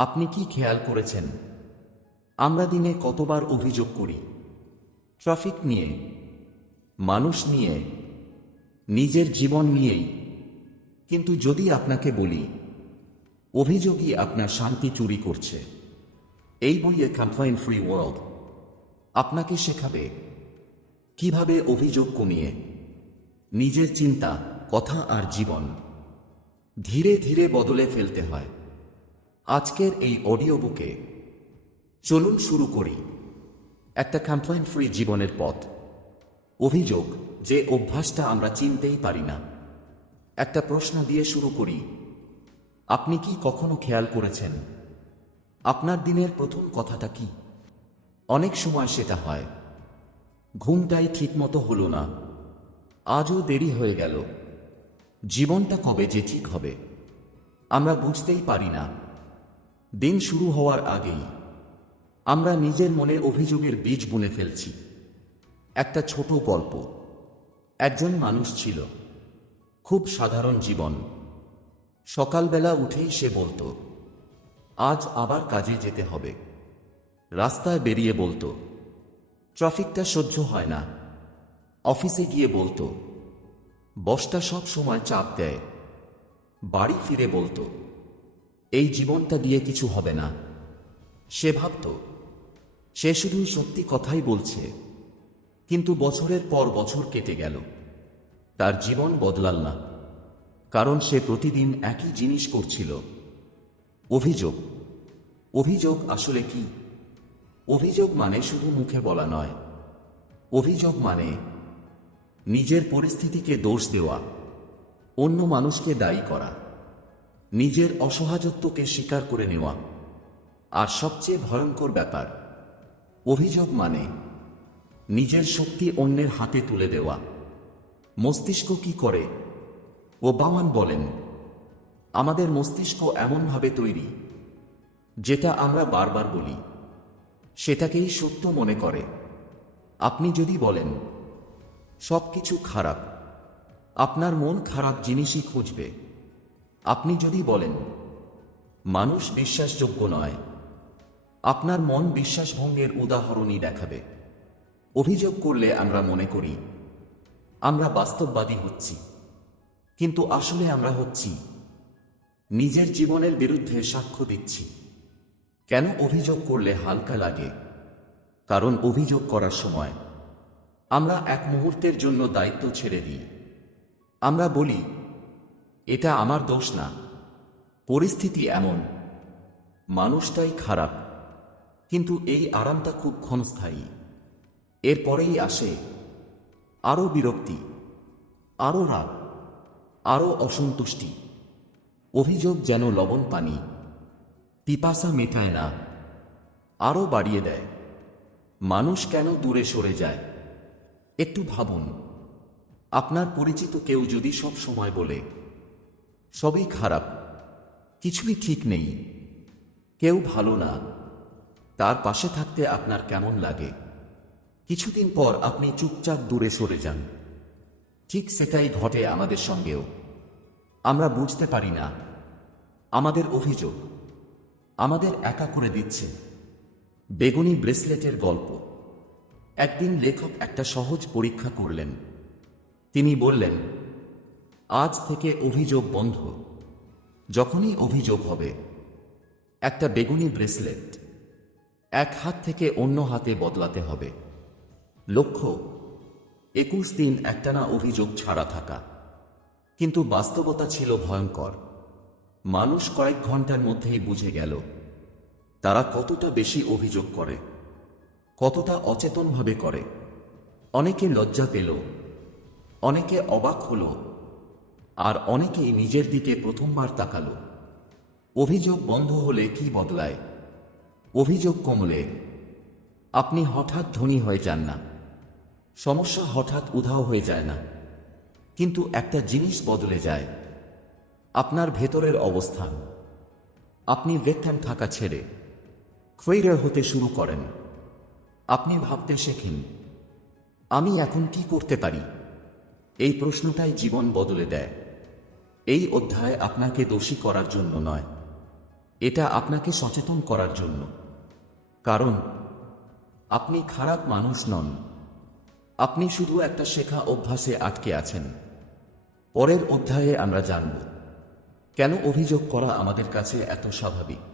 আপনি কি খেয়াল করেছেন আমরা দিনে কতবার অভিযোগ করি? ট্রাফিক নিয়ে, মানুষ নিয়ে, নিজের জীবন নিয়েই। কিন্তু যদি আপনাকে বলি অভিযোগই আপনার শান্তি চুরি করছে, এই বইয়ে কমপ্লেইন ফ্রি ওয়ার্ল্ড আপনাকে শেখাবে কিভাবে অভিযোগ কমিয়ে নিজের চিন্তা, কথা আর জীবন ধীরে ধীরে বদলে ফেলতে হয়। আজকের এই অডিও বুকে চলুন শুরু করি একটা কমপ্লেইন ফ্রি জীবনের পথ। অভিযোগ, যে অভ্যাসটা আমরা চিনতেই পারি না। একটা প্রশ্ন দিয়ে শুরু করি। আপনি কি কখনো খেয়াল করেছেন আপনার দিনের প্রথম কথাটা কি? অনেক সময় সেটা হয়, ঘুমটাই ঠিকমতো হলো না, আজও দেরি হয়ে গেল, জীবনটা কবে যে ঠিক হবে। আমরা বুঝতেই পারি না, দিন শুরু হওয়ার আগেই আমরা নিজের মনে অভিযোগের বীজ বুনে ফেলছি। একটা ছোট গল্প। একজন মানুষ ছিল, খুব সাধারণ জীবন। সকালবেলা উঠেই সে বলতো, আজ আবার কাজে যেতে হবে। রাস্তায় বেরিয়ে বলতো, ট্রাফিকটা সহ্য হয় না। অফিসে গিয়ে বলতো, বসটা সব সময় চাপ দেয়। বাড়ি ফিরে বলতো, এই জীবনটা দিয়ে কিছু হবে না। সে ভাবত সে শুধু সত্যি কথাই বলছে, কিন্তু বছরের পর বছর কেটে গেল, তার জীবন বদলাল না। কারণ সে প্রতিদিন একই জিনিস করছিল, অভিযোগ। অভিযোগ আসলে কি? অভিযোগ মানে শুধু মুখে বলা নয়। অভিযোগ মানে নিজের পরিস্থিতিকে দোষ দেওয়া, অন্য মানুষকে দায়ী করা, নিজের অসহায়ত্বকে স্বীকার করে নেওয়া। আর সবচেয়ে ভয়ঙ্কর ব্যাপার, অভিযোগ মানে নিজের শক্তি অন্যের হাতে তুলে দেওয়া। মস্তিষ্ক কি করে? ওবামা বলেন, আমাদের মস্তিষ্ক এমনভাবে তৈরি, যেটা আমরা বারবার বলি সেটাকেই সত্য মনে করে। আপনি যদি বলেন সবকিছু খারাপ, আপনার মন খারাপ জিনিসই খুঁজবে। আপনি যদি বলেন মানুষ বিশ্বাসযোগ্য নয়, আপনার মন বিশ্বাসভঙ্গের উদাহরণই দেখাবে। অভিযোগ করলে আমরা মনে করি আমরা বাস্তববাদী হচ্ছি, কিন্তু আসলে আমরা হচ্ছি নিজের জীবনের বিরুদ্ধে সাক্ষ্য দিচ্ছি। কেন অভিযোগ করলে হালকা লাগে? কারণ অভিযোগ করার সময় আমরা এক মুহূর্তের জন্য দায়িত্ব ছেড়ে দিই। আমরা বলি, এটা আমার দোষ না, পরিস্থিতি এমন, মানুষটাই খারাপ। কিন্তু এই আরামটা খুব ক্ষণস্থায়ী। এরপরেই আসে আরও বিরক্তি, আরও রাগ, আরও অসন্তুষ্টি। অভিযোগ যেন লবণ পানি, পিপাসা মেটায় না, আরও বাড়িয়ে দেয়। মানুষ কেন দূরে সরে যায়? একটু ভাবুন, আপনার পরিচিত কেউ যদি সব সময় বলে সবই খারাপ, কিছুই ঠিক নেই, কেউ ভালো না, তার পাশে থাকতে আপনার কেমন লাগে? কিছুদিন পর আপনি চুপচাপ দূরে সরে যান। ঠিক সেটাই ঘটে আমাদের সঙ্গেও। আমরা বুঝতে পারি না আমাদের অভিযোগ আমাদের একা করে দিচ্ছে। বেগুনি ব্রেসলেটের গল্প। একদিন লেখক একটা সহজ পরীক্ষা করলেন। তিনি বললেন, আজ থেকে অভিযোগ বন্ধ। যখনই অভিযোগ হবে, একটা বেগুনি ব্রেসলেট এক হাত থেকে অন্য হাতে বদলাতে হবে। লক্ষ্য, 21 দিন একটানা অভিযোগ ছাড়া থাকা। কিন্তু বাস্তবতা ছিল ভয়ঙ্কর। মানুষ কয়েক ঘন্টার মধ্যেই বুঝে গেল তারা কতটা বেশি অভিযোগ করে, কতটা অচেতনভাবে করে। অনেকে লজ্জা পেল, অনেকে অবাক হল, আর অনেকেই নিজের দিকে প্রথমবার তাকালো। অভিযোগ বন্ধ হলে কি বদলায়? অভিযোগ কমলে আপনি হঠাৎ ধনী হয়ে যান না, সমস্যা হঠাৎ উধাও হয়ে যায় না, কিন্তু একটা জিনিস বদলে যায়, আপনার ভেতরের অবস্থান। আপনি ভেতরে থাকা ছেড়ে ক্রিয়েটর হতে শুরু করেন। আপনি ভাবতে শেখেন, আমি এখন কি করতে পারি? এই প্রশ্নটাই জীবন বদলে দেয়। এই অধ্যায় আপনাকে দোষী করার জন্য নয়, এটা আপনাকে সচেতন করার জন্য, কারণ আপনি খারাপ মানুষ নন। আপনি শুধু একটা শেখা অভ্যাসে আটকে আছেন। পরের অধ্যায়ে আমরা জানব কেন অভিযোগ করা আমাদের কাছে এত স্বাভাবিক,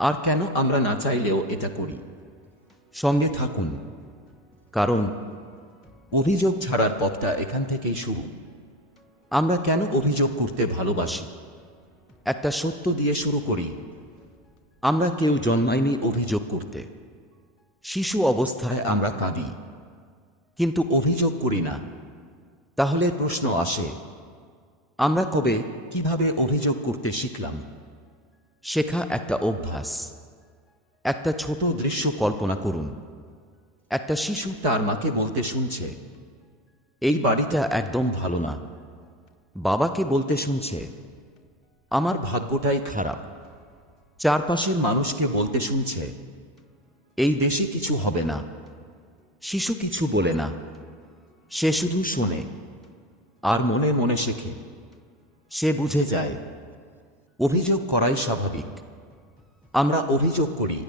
আর কেন আমরা না চাইলেও এটা করি। সঙ্গে থাকুন, কারণ অভিযোগ ছাড়ার পথটা এখান থেকেই শুরু। আমরা কেন অভিযোগ করতে ভালোবাসি? একটা সত্য দিয়ে শুরু করি। আমরা কেউ জন্মাইনি অভিযোগ করতে। শিশু অবস্থায় আমরা কাঁদি, কিন্তু অভিযোগ করি না। তাহলে প্রশ্ন আসে, আমরা কবে কিভাবে অভিযোগ করতে শিখলাম? শেখা একটা অভ্যাস। একটা ছোট দৃশ্য কল্পনা করুন। একটা শিশু তার মাকে বলতে শুনছে, এই বাড়িটা একদম ভালো না। বাবাকে বলতে শুনছে, আমার ভাগ্যটাই খারাপ। চারপাশের মানুষকে বলতে শুনছে, এই দেশে কিছু হবে না। শিশু কিছু বলে না, সে শুধু শোনে আর মনে মনে শেখে। সে বুঝে যায় অভিযোগ করাই স্বাভাবিক। আমরা অভিযোগ করি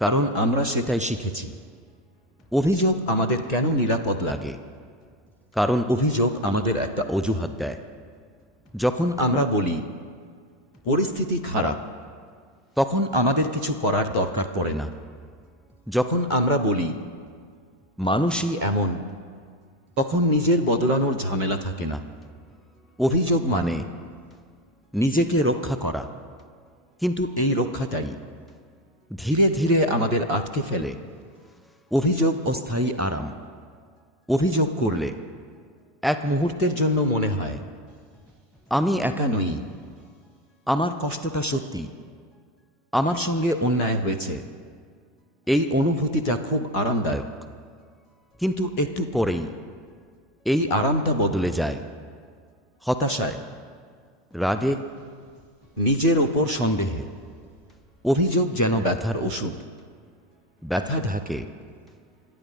কারণ আমরা সেটাই শিখেছি। অভিযোগ আমাদের কেন নিরাপদ লাগে? কারণ অভিযোগ আমাদের একটা অজুহাত দেয়। যখন আমরা বলি পরিস্থিতি খারাপ, তখন আমাদের কিছু করার দরকার পড়ে না। যখন আমরা বলি মানুষই এমন, তখন নিজের বদলানোর ঝামেলা থাকে না। অভিযোগ মানে নিজেকে রক্ষা করা, কিন্তু এই রক্ষাটাই ধীরে ধীরে আমাদের আটকে ফেলে। অভিযোগ অস্থায়ী আরাম। অভিযোগ করলে এক মুহূর্তের জন্য মনে হয় আমি একা নই, আমার কষ্টটা সত্যি, আমার সঙ্গে অন্যায় হয়েছে। এই অনুভূতিটা খুব আরামদায়ক, কিন্তু একটু পরেই এই আরামটা বদলে যায় হতাশায়, রাগে, নিজের ওপর সন্দেহে। অভিযোগ যেন ব্যথার ওষুধ। ব্যথা ঢাকে,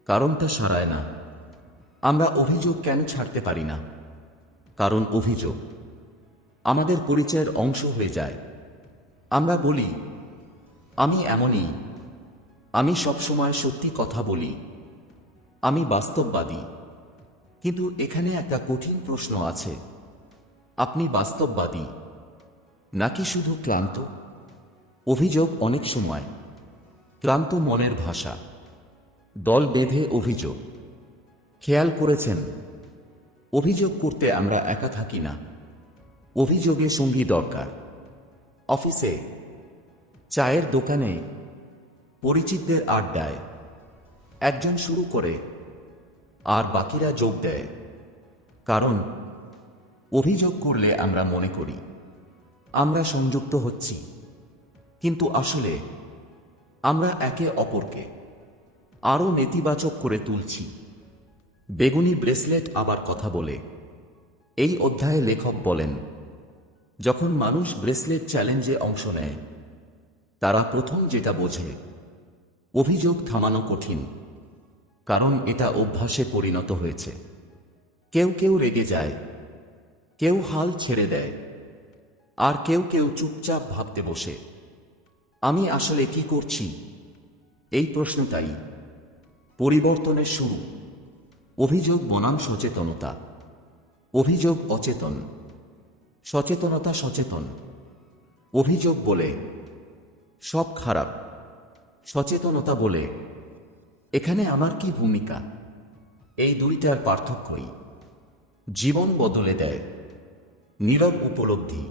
কারণটা সারায় না। আমরা অভিযোগ কেন ছাড়তে পারি না? কারণ অভিযোগ আমাদের পরিচয়ের অংশ হয়ে যায়। আমরা বলি আমি এমনই, আমি সবসময় সত্যি কথা বলি, আমি বাস্তববাদী। কিন্তু এখানে একটা কঠিন প্রশ্ন আছে, আপনি বাস্তববাদী নাকি শুধু ক্লান্ত? অভিযোগ অনেক সময় ক্লান্ত মনের ভাষা। দল বেঁধে অভিযোগ। খেয়াল করেছেন, অভিযোগ করতে আমরা একা থাকি না। অভিযোগে সঙ্গী দরকার। অফিসে, চায়ের দোকানে, পরিচিতদের আড্ডায় একজন শুরু করে আর বাকিরা যোগ দেয়। কারণ অভিযোগ করলে আমরা মনে করি আমরা সংযুক্ত হচ্ছি, কিন্তু আসলে আমরা একে অপরকে আরও নেতিবাচক করে তুলছি। বেগুনি ব্রেসলেট আবার কথা বলে। এই অধ্যায়ে লেখক বলেন, যখন মানুষ ব্রেসলেট চ্যালেঞ্জে অংশ নেয়, তারা প্রথম যেটা বোঝে অভিযোগ থামানো কঠিন, কারণ এটা অভ্যাসে পরিণত হয়েছে। কেউ কেউ রেগে যায়, কেউ হাল ছেড়ে দেয়, আর কেউ কেউ চুপচাপ ভাবতে বসে, আমি আসলে কি করছি? এই প্রশ্নটাই পরিবর্তনের শুরু। অভিযোগ বনাম সচেতনতা। অভিযোগ অচেতন, সচেতনতা সচেতন। অভিযোগ বলে সব খারাপ, সচেতনতা বলে এখানে আমার কি ভূমিকা? এই দুইটার পার্থক্যই জীবন বদলে দেয়। নীরব উপলব্ধি।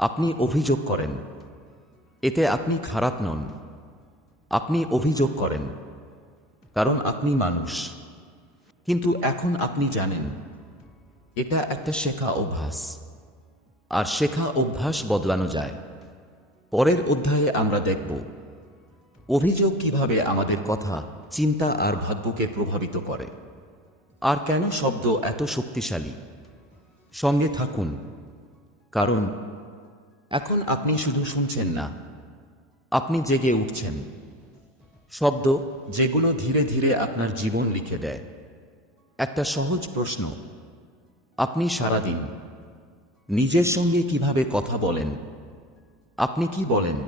আপনি অভিযোগ করেন, এতে আপনি খারাপ নন। আপনি অভিযোগ করেন কারণ আপনি মানুষ। কিন্তু এখন আপনি জানেন এটা একটা শেখা অভ্যাস, আর শেখা অভ্যাস বদলানো যায়। পরের অধ্যায়ে আমরা দেখব অভিযোগ কিভাবে আমাদের কথা, চিন্তা আর ভাগ্যকে প্রভাবিত করে, আর কেন শব্দ এত শক্তিশালী। সঙ্গে থাকুন, কারণ এখন আপনি শুধু শুনছেন না, আপনি জেগে উঠছেন। শব্দ যেগুলো ধীরে ধীরে আপনার জীবন লিখে দেয়। একটা সহজ প্রশ্ন, আপনি সারাদিন নিজের সঙ্গে কিভাবে কথা বলেন? আপনি কি বলেন?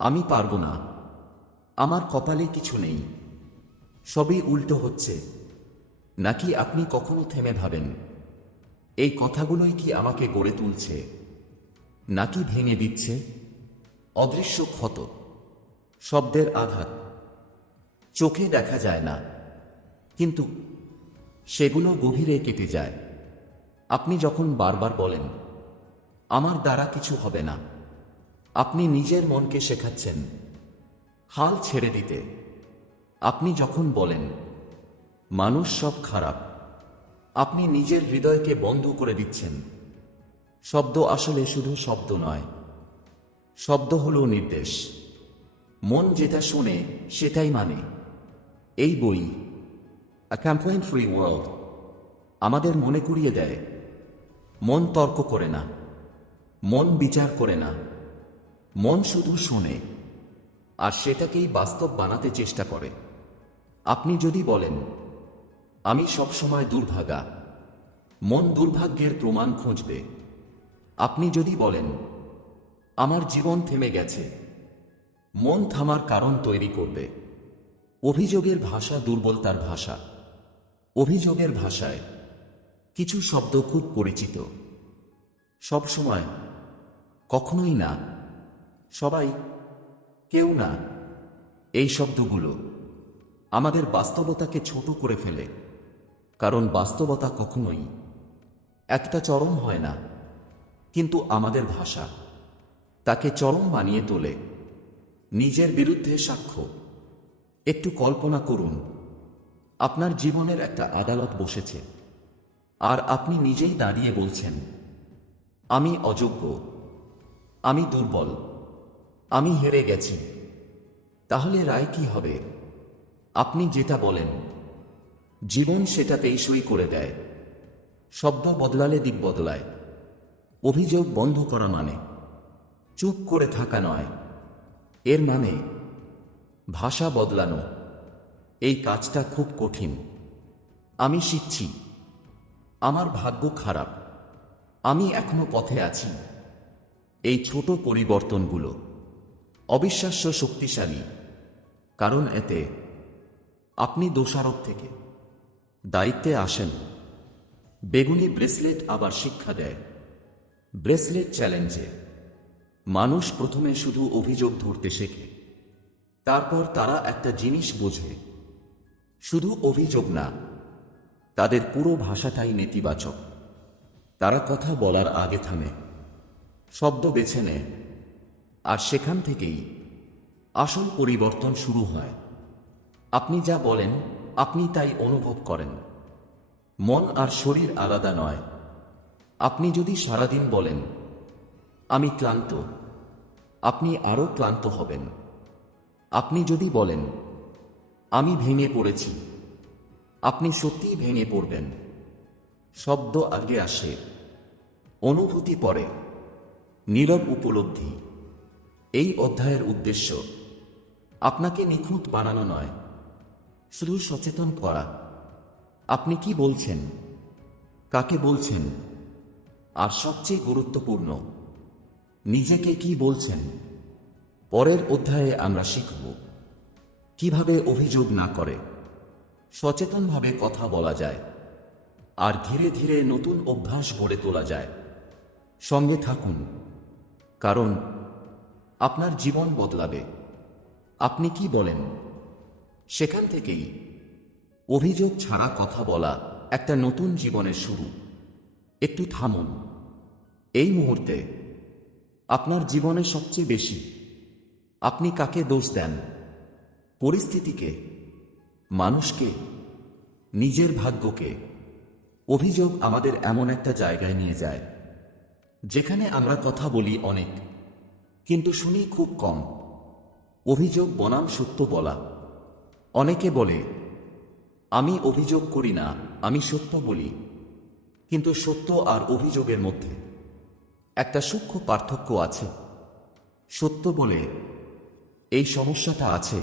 আমি পারবো না, আমার কপালে কিছু নেই, সবই উল্টো হচ্ছে। নাকি আপনি কখনো থেমে ভাবেন, এই কথাগুলোই কি আমাকে গড়ে তুলছে, নাকি ভেঙে দিচ্ছে? অদৃশ্য ক্ষত, শব্দের আঘাত, চোখে দেখা যায় না, কিন্তু সেগুলো গভীরে কেটে যায়। আপনি যখন বারবার বলেন, আমার দ্বারা কিছু হবে না, আপনি নিজের মনকে শেখাচ্ছেন হাল ছেড়ে দিতে। আপনি যখন বলেন, মানুষ সব খারাপ, আপনি নিজের হৃদয়কে বন্ধ করে দিচ্ছেন। শব্দ আসলে শুধু শব্দ নয়, শব্দ হলো নির্দেশ। মন যেটা শোনে সেটাই মানে। এই বই আ কমপ্লেইন্ট ফ্রি ওয়ার্ল্ড আমাদের মনে করিয়ে দেয়, মন তর্ক করে না, মন বিচার করে না, মন শুধু শোনে, আর সেটাকেই বাস্তব বানাতে চেষ্টা করে। আপনি যদি বলেন, আমি সবসময় দুর্ভাগা, মন দুর্ভাগ্যের প্রমাণ খুঁজবে। আপনি যদি বলেন, আমার জীবন থেমে গেছে, মন থামার কারণ তৈরি করবে। অভিযোগের ভাষা দুর্বলতার ভাষা। অভিযোগের ভাষায় কিছু শব্দ খুব পরিচিত। সব সময়, কখনোই না, সবাই, কেউ না। এই শব্দগুলো আমাদের বাস্তবতাকে ছোট করে ফেলে, কারণ বাস্তবতা কখনোই একটা চরম হয় না, কিন্তু আমাদের ভাষা তাকে চরম বানিয়ে তোলে। নিজের বিরুদ্ধে সাক্ষ্য। একটু কল্পনা করুন, আপনার জীবনের একটা আদালত বসেছে, আর আপনি নিজেই দাঁড়িয়ে বলছেন, আমি অযোগ্য, আমি দুর্বল, আমি হেরে গেছি। তাহলে রায় কি হবে? আপনি যেটা বলেন, জীবন সেটাতেই সই করে দেয়। শব্দ বদলালে দিক বদলায়। অভিযোগ বন্ধ করা মানে চুপ করে থাকা নয়, এর মানে ভাষা বদলানো। এই কাজটা খুব কঠিন। আমি শিখছি, আমার ভাগ্য খারাপ, আমি এখনো পথে আছি। এই ছোট পরিবর্তনগুলো অবিশ্বাস্য শক্তিশালী, কারণ এতে আপনি দোষারোপ থেকে দায়িত্বে আসেন। বেগুনি ব্রেসলেট আবার শিক্ষা দেয়। ব্রেসলেট চ্যালেঞ্জে মানুষ প্রথমে শুধু অভিযোগ ধরতে শেখে, তারপর তারা একটা জিনিস বোঝে, শুধু অভিযোগ না, তাদের পুরো ভাষাটাই নেতিবাচক। তারা কথা বলার আগে থামে, শব্দ বেছে নেয়, আর সেখান থেকেই আসল পরিবর্তন শুরু হয়। আপনি যা বলেন, আপনি তাই অনুভব করেন। মন আর শরীর আলাদা নয়। আপনি যদি সারাদিন বলেন, আমি ক্লান্ত, আপনি আরও ক্লান্ত হবেন। আপনি যদি বলেন, আমি ভেঙে পড়েছি, আপনি সত্যিই ভেঙে পড়বেন। শব্দ আগে আসে, অনুভূতি পরে, নীরব উপলব্ধি। এই অধ্যায়ের উদ্দেশ্য আপনাকে নিখুঁত বানানো নয়, শুধু সচেতন করা। আপনি কি বলছেন, কাকে বলছেন, আর সবচেয়ে গুরুত্বপূর্ণ, নিজেকে কি বলছেন। পরের অধ্যায়ে আমরা শিখব কিভাবে অভিযোগ না করে সচেতনভাবে কথা বলা যায়, আর ধীরে ধীরে নতুন অভ্যাস গড়ে তোলা যায়। সঙ্গে থাকুন, কারণ আপনার জীবন বদলাবে। আপনি কি বলেন, সেখান থেকেই অভিযোগ ছাড়া কথা বলা একটা নতুন জীবনের শুরু। একটু থামুন। এই মুহূর্তে আপনার জীবনে সবচেয়ে বেশি আপনি কাকে দোষ দেন? পরিস্থিতিকে, মানুষকে, নিজের ভাগ্যকে? অভিযোগ আমাদের এমন একটা জায়গায় নিয়ে যায় যেখানে আমরা কথা বলি অনেক, কিন্তু শুনি খুব কম। অভিযোগ বনাম সত্য বলা। অনেকে বলে, আমি অভিযোগ করি না, আমি সত্য বলি। কিন্তু সত্য আর অভিযোগের মধ্যে একটা সূক্ষ্ম পার্থক্য আছে। সত্য বলে, এই সমস্যাটা আছে।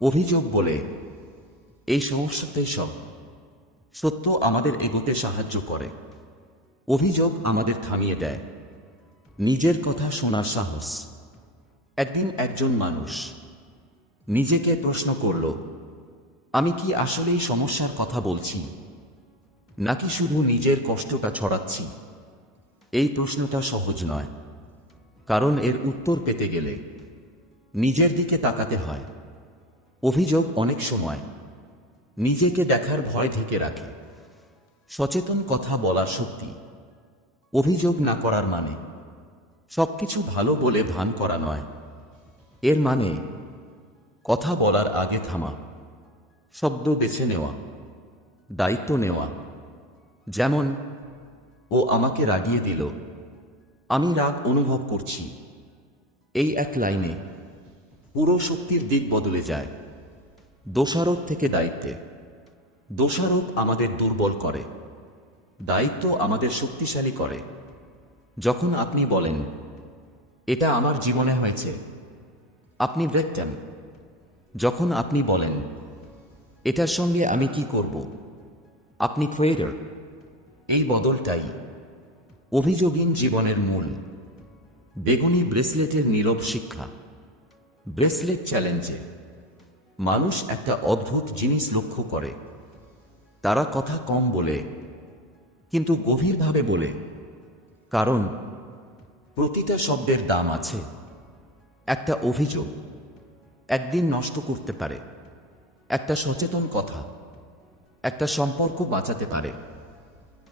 অভিযোগ বলে, এই সমস্যাতেই সব। সত্য আমাদের এগোতে সাহায্য করে, অভিযোগ আমাদের থামিয়ে দেয়। নিজের কথা শোনার সাহস। একদিন একজন মানুষ নিজেকে প্রশ্ন করল, আমি কি আসলেই সমস্যার কথা বলছি, নাকি শুধু নিজের কষ্টটা ছড়াচ্ছি? এই প্রশ্নটা সহজ নয়, কারণ এর উত্তর পেতে গেলে নিজের দিকে তাকাতে হয়। অভিযোগ অনেক সময় নিজেকে দেখার ভয় ঢেকে রাখে। সচেতন কথা বলার শক্তি। অভিযোগ না করার মানে সবকিছু ভালো বলে ভান করা নয়। এর মানে কথা বলার আগে থামা, শব্দ বেছে নেওয়া, দায়িত্ব নেওয়া। যেমন, ও আমাকে রাগিয়ে দিল, আমি রাগ অনুভব করছি। এই এক লাইনে পুরো শক্তির দিক বদলে যায়। দোষারোপ থেকে দায়িত্বে। দোষারোপ আমাদের দুর্বল করে, দায়িত্ব আমাদের শক্তিশালী করে। যখন আপনি বলেন, এটা আমার জীবনে হয়েছে, আপনি ব্রেকটেন। যখন আপনি বলেন, এটার সঙ্গে আমি কি করব, আপনি ক্রিয়েটর। এই বদলটাই অভিযোগহীন জীবনের মূল। বেগুনি ব্রেসলেটের নীরব শিক্ষা। ব্রেসলেট চ্যালেঞ্জে মানুষ একটা অদ্ভুত জিনিস লক্ষ্য করে। তারা কথা কম বলে, কিন্তু গভীরভাবে বলে। কারণ প্রতিটা শব্দের দাম আছে। একটা অভিযোগ একদিন নষ্ট করতে পারে। একটা সচেতন কথা একটা সম্পর্ক বাঁচাতে পারে।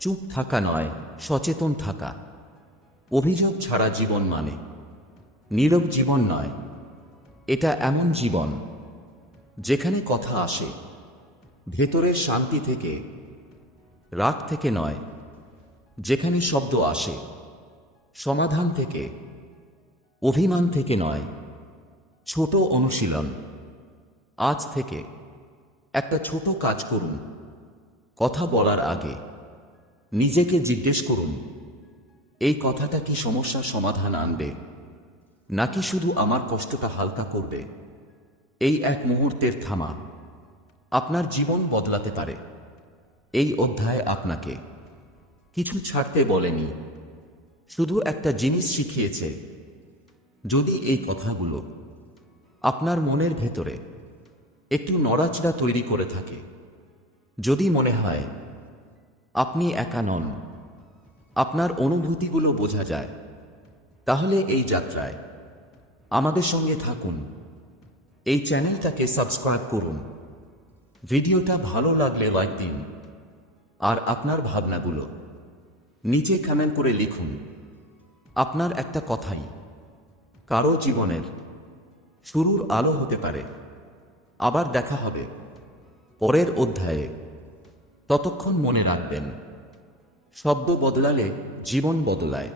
চুপ থাকা নয়, সচেতন থাকা। অভিযোগ ছাড়া জীবন মানে নীরব জীবন নয়। এটা এমন জীবন যেখানে কথা আসে ভেতরের শান্তি থেকে, রাগ থেকে নয়। যেখানে শব্দ আসে সমাধান থেকে, অভিমান থেকে নয়। ছোট অনুশীলন। আজ থেকে একটা ছোট কাজ করুন। কথা বলার আগে নিজেকে জিজ্ঞেস করুন, এই কথাটা কি সমস্যার সমাধান আনবে, নাকি শুধু আমার কষ্টটা হালকা করবে? এই এক মুহূর্তের থামা আপনার জীবন বদলাতে পারে। এই অধ্যায় আপনাকে কিছু ছাড়তে বলেনি, শুধু একটা জিনিস শিখিয়েছে। যদি এই কথাগুলো আপনার মনের ভেতরে একটু নড়াচড়া তৈরি করে থাকে, যদি মনে হয় আপনি একা নন, আপনার অনুভূতিগুলো বোঝা যায়, তাহলে এই যাত্রায় আমাদের সঙ্গে থাকুন। এই চ্যানেলটাকে সাবস্ক্রাইব করুন। ভিডিওটা ভালো লাগলে লাইক দিন, আর আপনার ভাবনাগুলো নিচে কমেন্ট করে লিখুন। আপনার একটা কথাই কারো জীবনের শুরুর আলো হতে পারে। আবার দেখা হবে পরের অধ্যায়ে। ততক্ষণ মনে রাখবেন, শব্দ বদলালে জীবন বদলায়।